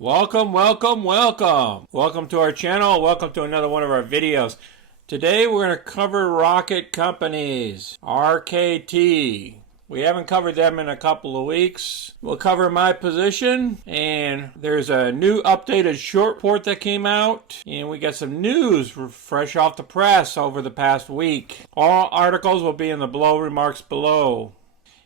Welcome to our channel. Welcome to another one of our videos. Today we're going to cover rocket companies, RKT. We haven't covered them in a couple of weeks. We'll cover my position, and there's a new updated short report that came out, and we got some news fresh off the press over the past week. All articles will be in the below remarks below.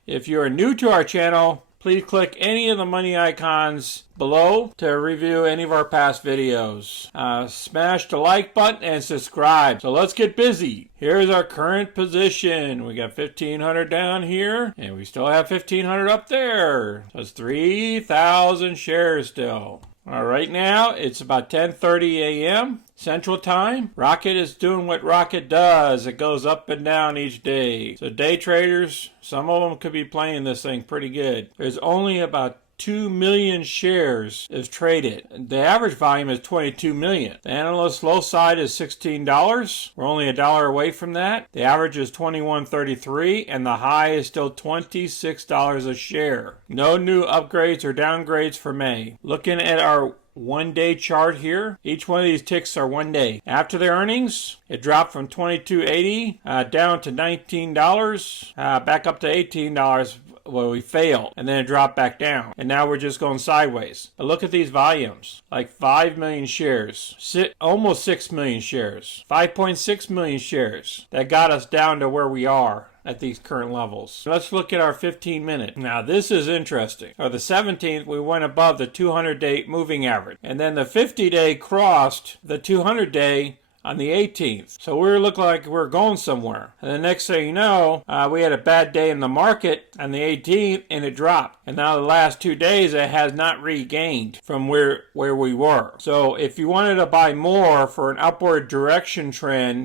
If you're new to our channel, please click any of the money icons below to review any of our past videos. Smash the like button and subscribe. So let's get busy. Here's our current position. We got 1,500 down here, and we still have 1,500 up there. So it's 3,000 shares still. Right now, it's about 10:30 a.m. Central Time. Rocket is doing what Rocket does. It goes up and down each day. So day traders, some of them could be playing this thing pretty good. There's only about 2 million shares is traded. The average volume is 22 million. The analyst low side is $16. We're only $1 away from that. The average is $21.33 and the high is still $26 a share. No new upgrades or downgrades for May. Looking at our one-day chart here, each one of these ticks are 1 day. After the earnings, it dropped from $22.80 down to $19, back up to $18. Well, we failed, and then it dropped back down, and now we're just going sideways. But look at these volumes, like 5 million shares, almost 6 million shares, 5.6 million shares. That got us down to where we are at these current levels. Let's look at our 15-minute. Now this is interesting. On the 17th, we went above the 200-day moving average, and then the 50-day crossed the 200-day on the 18th. So we look like we're going somewhere. And the next thing you know, we had a bad day in the market on the 18th, and it dropped. And now the last 2 days, it has not regained from where we were. So if you wanted to buy more for an upward direction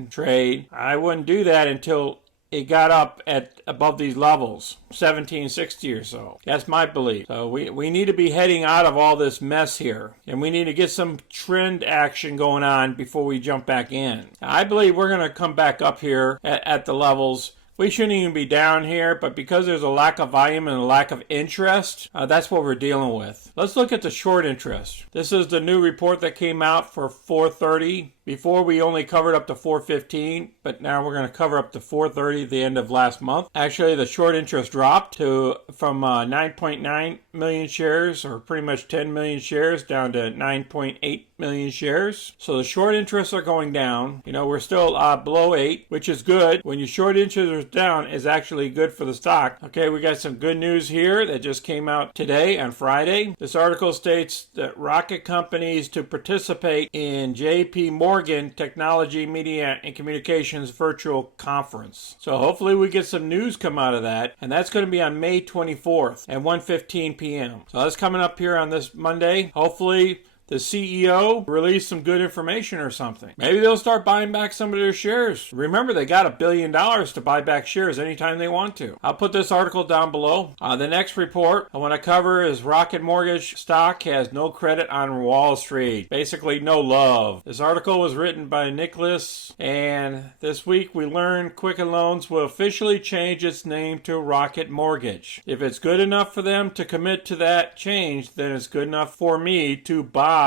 trade, I wouldn't do that until it got up at above these levels, 1760 or so. That's my belief. So we need to be heading out of all this mess here, and we need to get some trend action going on before we jump back in. I believe we're going to come back up here at the levels. We shouldn't even be down here, but because there's a lack of volume and a lack of interest, that's what we're dealing with. Let's look at the short interest. This is the new report that came out for 4:30. Before, we only covered up to 4:15, but now we're going to cover up to 4:30 at the end of last month. Actually, the short interest dropped from 9.9 million shares, or pretty much 10 million shares, down to 9.8 million shares. So the short interests are going down. You know, we're still below 8, which is good. When your short interest is down, is actually good for the stock. Okay, we got some good news here that just came out today on Friday. This article states that rocket companies to participate in J.P. Morgan Technology, Media, and Communications Virtual Conference. So hopefully we get some news come out of that, and that's going to be on May 24th at 1:15 p.m. So that's coming up here on this Monday. Hopefully the CEO release some good information or something. Maybe they'll start buying back some of their shares. Remember, they got $1 billion to buy back shares anytime they want to. I'll put this article down below. The next report I want to cover is Rocket Mortgage stock has no credit on Wall Street. Basically, no love. This article was written by Nicholas, and this week we learned Quicken Loans will officially change its name to Rocket Mortgage. If it's good enough for them to commit to that change, then it's good enough for me to buy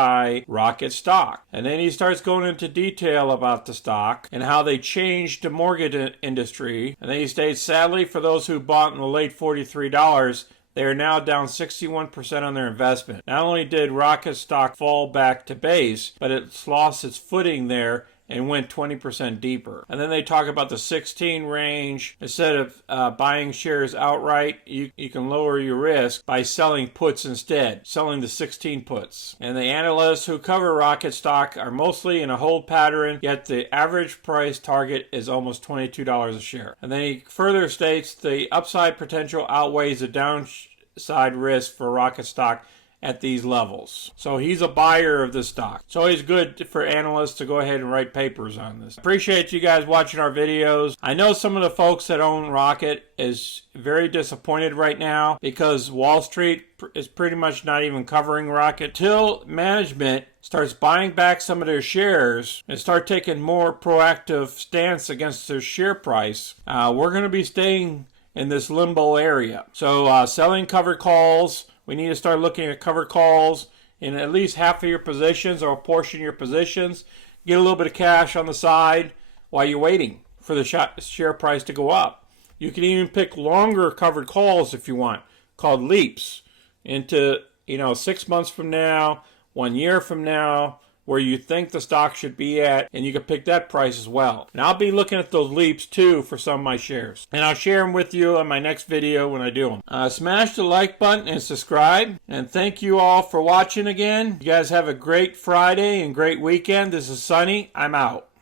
Rocket stock. And then he starts going into detail about the stock and how they changed the mortgage industry. And then he states, sadly, for those who bought in the late $43, they are now down 61% on their investment. Not only did Rocket stock fall back to base, but it's lost its footing there and went 20% deeper. And then they talk about the 16 range. Instead of buying shares outright, you can lower your risk by selling puts instead, selling the 16 puts. And the analysts who cover Rocket stock are mostly in a hold pattern, yet the average price target is almost $22 a share. And then he further states the upside potential outweighs the downside risk for Rocket stock at these levels. So he's a buyer of this stock. It's always good for analysts to go ahead and write papers on this. Appreciate you guys watching our videos. I know some of the folks that own Rocket is very disappointed right now because Wall Street is pretty much not even covering Rocket till management starts buying back some of their shares and start taking more proactive stance against their share price. We're going to be staying in this limbo area. So selling covered calls. We need to start looking at covered calls in at least half of your positions or a portion of your positions. Get a little bit of cash on the side while you're waiting for the share price to go up. You can even pick longer covered calls if you want, called leaps, into 6 months from now, 1 year from now, where you think the stock should be at, and you can pick that price as well. And I'll be looking at those leaps too for some of my shares. And I'll share them with you on my next video when I do them. Smash the like button and subscribe. And thank you all for watching again. You guys have a great Friday and great weekend. This is Sonny. I'm out.